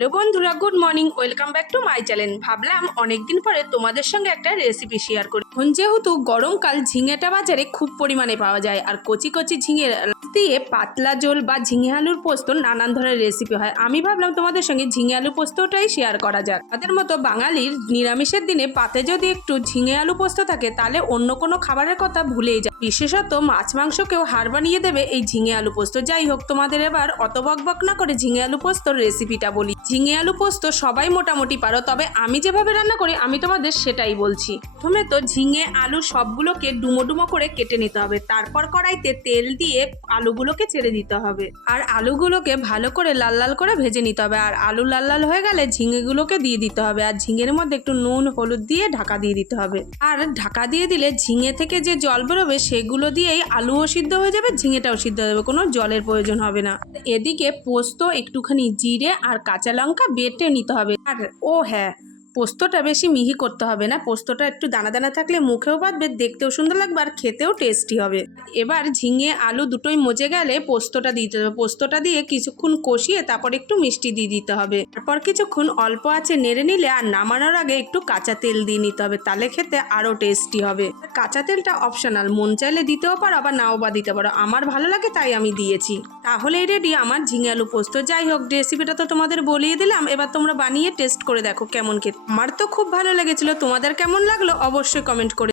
Hello বন্ধুরা, good morning. Welcome back to my channel. ভাবলাম অনেকদিন পরে তোমাদের সঙ্গে একটা রেসিপি শেয়ার করি। এখন যেহেতু গরমকাল, ঝিঙেটা বাজারে খুব পরিমাণে পাওয়া যায়, আর কচি কচি ঝিঙে দিয়ে পাতলা ঝোল বা ঝিঙে আলুর পোস্ত নানান ধরনের রেসিপি হয়। আমি ভাবলাম তোমাদের সঙ্গে ঝিঙে আলু পোস্তটাই শেয়ার করা যাক। তাদের মতো বাঙালির নিরামিষের দিনে পাতে যদি একটু ঝিঙে আলু পোস্ত থাকে, তাহলে অন্য কোনো খাবারের কথা ভুলেই যায়। বিশেষত মাছ মাংসকেও হার বানিয়ে দেবে এই ঝিঙে আলু পোস্ত। যাই হোক, তোমাদের এবার অত বকবক না করে ঝিঙে আলু পোস্তর রেসিপিটা বলি। ঝিঙে আলু পোস্ত সবাই মোটামুটি পারো, তবে আমি যেভাবে রান্না করি আমি তোমাদের সেটাই বলছি। প্রথমে তো ঝিঙে আলু সবগুলোকে ডুমো ডুমো করে কেটে নিতে হবে। তারপর কড়াইতে তেল দিয়ে আলুগুলোকে ছেড়ে দিতে হবে, আর আলুগুলোকে ভালো করে লাল লাল করে ভেজে নিতে হবে। আর আলু লাল লাল হয়ে গেলে ঝিঙেগুলোকে দিয়ে দিতে হবে, আর ঝিঙের মধ্যে একটু নুন হলুদ দিয়ে ঢাকা দিয়ে দিতে হবে। আর ঢাকা দিয়ে দিলে ঝিঙে থেকে যে জল বেরোবে সেগুলো দিয়েই আলুও সিদ্ধ হয়ে যাবে, ঝিঙেটাও সিদ্ধ হয়ে যাবে, কোনো জলের প্রয়োজন হবে না। এদিকে পোস্ত, একটুখানি জিরে আর কাঁচা লঙ্কা বেটে নিতে হবে। আর ও হ্যাঁ, পোস্তটা বেশি মিহি করতে হবে না, পোস্তটা একটু দানা দানা থাকলে মুখেও বাঁধবে, দেখতেও সুন্দর লাগবে আর খেতেও টেস্টি হবে। এবার ঝিঙে আলু দুটোই মজে গেলে পোস্তটা দিতে হবে। পোস্তটা দিয়ে কিছুক্ষণ কষিয়ে তারপর একটু মিষ্টি দিয়ে দিতে হবে। তারপর কিছুক্ষণ অল্প আঁচে নেড়ে নিলে আর নামানোর আগে একটু কাঁচা তেল দিয়ে নিতে হবে, তাহলে খেতে আরও টেস্টি হবে। কাঁচা তেলটা অপশনাল, মন চাইলে দিতেও পারো আবার নাও বা দিতে পারো, আমার ভালো লাগে তাই আমি দিয়েছি। তাহলেই রেডি আমার ঝিঙে আলু পোস্ত। যাই হোক, রেসিপিটা তো তোমাদের বলিয়ে দিলাম, এবার তোমরা বানিয়ে টেস্ট করে দেখো কেমন খেতে। আমার তো খুব ভালো লেগেছিল, তোমাদের কেমন লাগলো অবশ্যই কমেন্ট করে